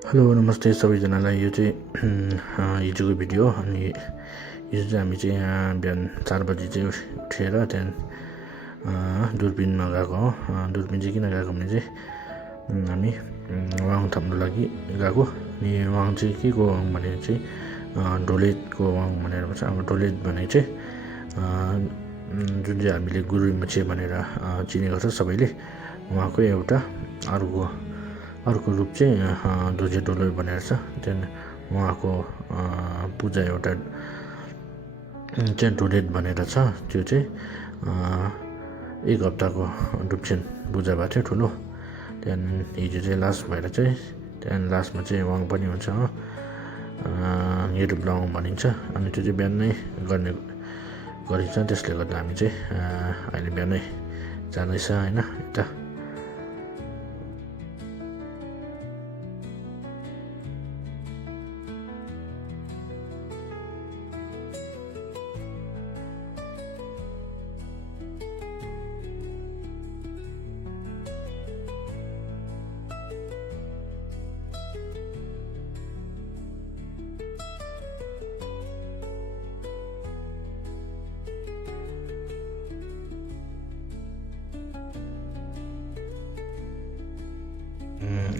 Hello नमस्ते सबैजनालाई यो चाहिँ हिजोको भिडियो हो। अनि हिजो चाहिँ हामी चाहिँ यहाँ बिहान 4 बजी चाहिँ उठेर त्यहाँदेखि दुर्पिनमा गएको हो। दुर्पिन चाहिँ किन गएको भने चाहिँ हामी वाङ थाप्नु लागि गएको। अनि वाङ चाहिँ के को वाङ भनेर चाहिँ ढोलेटको वाङ भनेर भन्छ। अब ढोलेट भनेको चाहिँ जुन चाहिँ हामीले गुरु रिम्पोछे भनेर चिनेको छ सबैले, उहाँको एउटा अर्को रूप चाहिँ दोजे डोलो भनेर छ। त्यहाँदेखि उहाँको पूजा एउटा चाहिँ ढोलेट भनेर छ। त्यो चाहिँ 1 हप्ताको डुब्छेन पूजा भएको थियो ठुलो। त्यहाँदेखि हिजो चाहिँ लास्ट भएर चाहिँ त्यहाँदेखि लास्टमा चाहिँ वाङ पनि हुन्छ, हेड ब्लाउङ भनिन्छ। अनि त्यो चाहिँ बिहानै गरिन्छ। त्यसले गर्दा हामी चाहिँ अहिले बिहानै जाँदैछ होइन यता।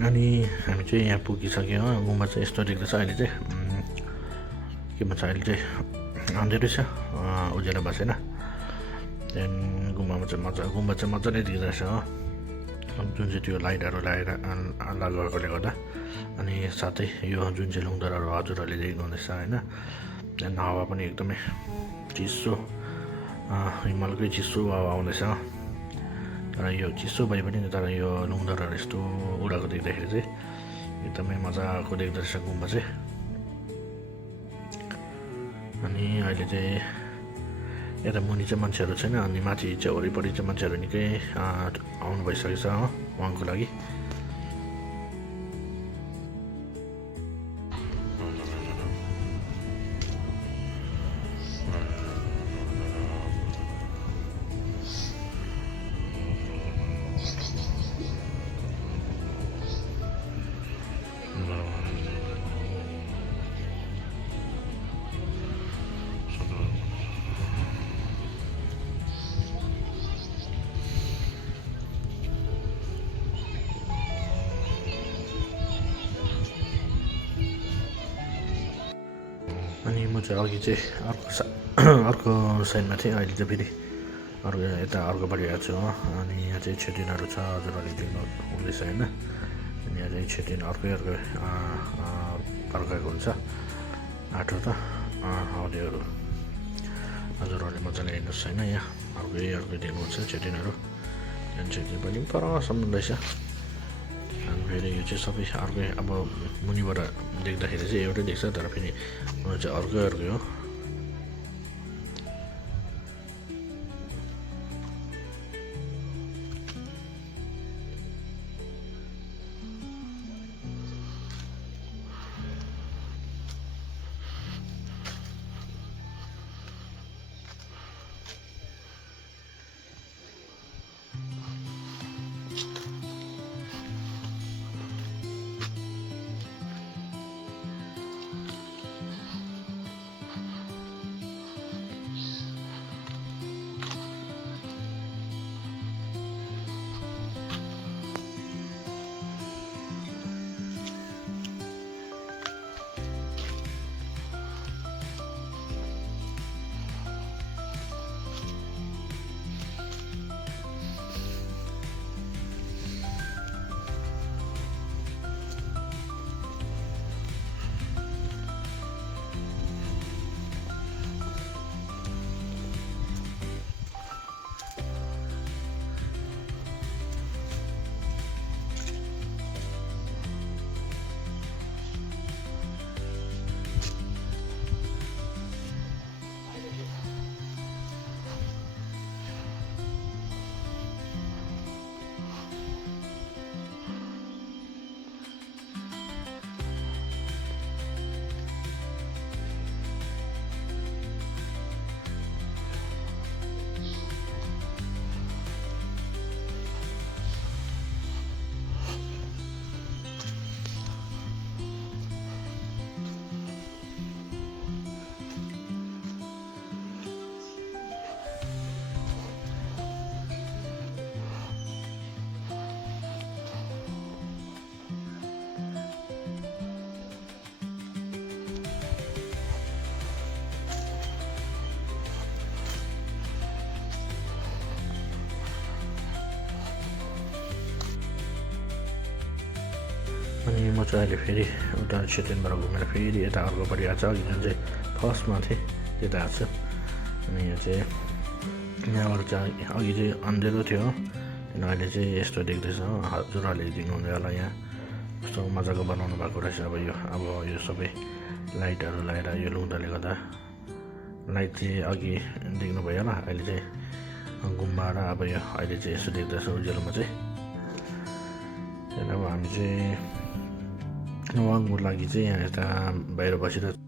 अनि हामी चाहिँ यहाँ पुगिसक्यौँ। गुम्बा चाहिँ यस्तो देख्दैछ अहिले चाहिँ के भन्छ, अहिले चाहिँ अँधेरै छ, उज्यालो बसेन। त्यहाँदेखि गुम्बा चाहिँ मजाले देख्दैछ हो, जुन चाहिँ त्यो लाइटहरू लगाएकोले गर्दा। अनि साथै यो जुन चाहिँ लुङदरहरू हजुरहरूले देख्नुहुँदैछ होइन, त्यहाँदेखि हावा पनि एकदमै चिसो, हिमालकै चिसो हावा आउँदैछ। तर यो चिसो भए पनि तर यो लुङदरहरू यस्तो उडाएको देख्दाखेरि चाहिँ एकदमै मजाको देख्दोरहेछ गुम्बा चाहिँ। अनि अहिले चाहिँ यता मुनि चाहिँ मान्छेहरू छैन, अनि माथि चाहिँ वरिपरि चाहिँ मान्छेहरू निकै आउनु भइसकेको छ उहाँको लागि। अनि म चाहिँ अघि चाहिँ अर्को साइडमा थिएँ, अहिले चाहिँ फेरि यता अर्कोपट्टि आएको छु हो। अनि यहाँ चाहिँ छेटिनहरू छ, हजुरहरूले देख्नु हुँदैछ होइन। अनि यहाँ चाहिँ छेटिन अर्काको हुन्छ आठवटा हौदेहरू। हजुरहरूले मजाले हेर्नुहोस् होइन, यहाँ अर्कै देख्नुहुन्छ छेटिनहरू। त्यहाँदेखि छेटिन पनि परसम्म रहेछ। अनि फेरि यो चाहिँ सबै अर्कै, अब मुनिबाट देख्दाखेरि चाहिँ एउटै देख्छ, तर फेरि चाहिँ अर्कै हो। अनि म चाहिँ अहिले फेरि उता क्षेत्रबाट घुमेर फेरि यता अर्कोपट्टि आएको छ अघि जुन चाहिँ फर्स्टमा थिएँ त्यता आएको छु अनि यो चाहिँ यहाँबाट चाहिँ अघि चाहिँ अँध्यारो थियो अनि अहिले चाहिँ यस्तो देख्दैछ हजुरहरूले दिनुहुँदै होला यहाँ कस्तो मजाको बनाउनु भएको रहेछ अब यो सबै लाइटहरू लगाएर यो लुँदाले गर्दा लाइट चाहिँ अघि देख्नुभयो होला अहिले चाहिँ गुम्बा र अब यो अहिले चाहिँ यसो देख्दैछ उज्यालोमा चाहिँ अब हामी चाहिँ वाकको लागि चाहिँ यहाँ यता बाहिर बसिरहेको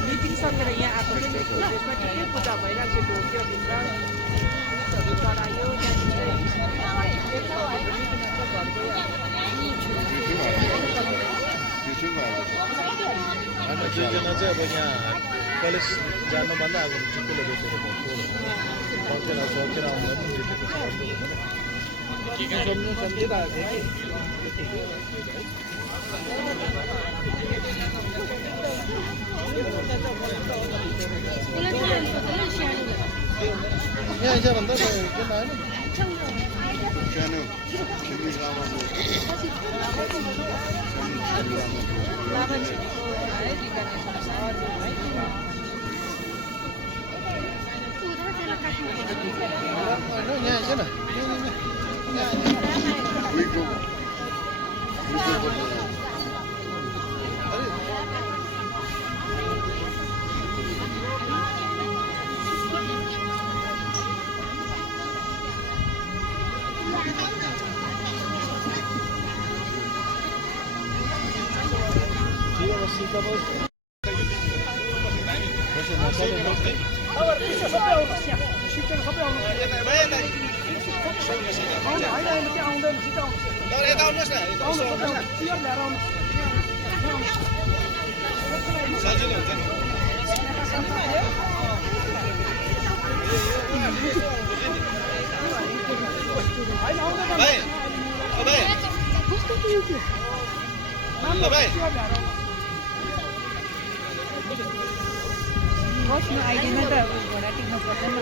मिटिङ सकेर यहाँ आएको त्यसमा के पूजा भइरहेको थियो ढोक्यो भित्र चढायो दुईजना चाहिँ अब यहाँ कलेज जानुभन्दा अब चिक्कुले बेचेर सकेर आउँदा यहाँ आइज भन्दा किन आएन बस्नु आइदिन त घोडा टिक्नु पर्दैन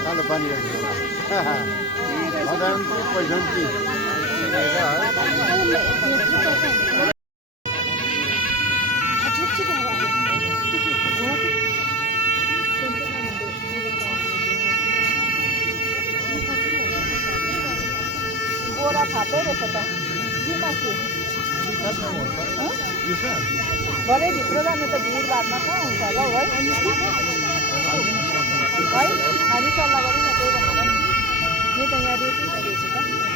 कालो पानी बोरा थापै रहेछ त भरे भित्र जानु त भिडभाडमा कहाँ हुन्छ होला है हामी सल्लाह गरौँ न त्यही भनेर नि त यहाँ रेट रहेछ त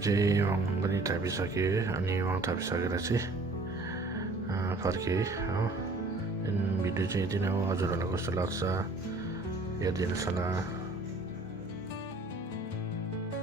चाहिँ वाङ पनि थापिसकेँ अनि वाङ थापिसकेर चाहिँ फर्केँ हो भिडियो चाहिँ यति नै हो हजुरहरूलाई कस्तो लाग्छ हेरिदिनुहोस् होला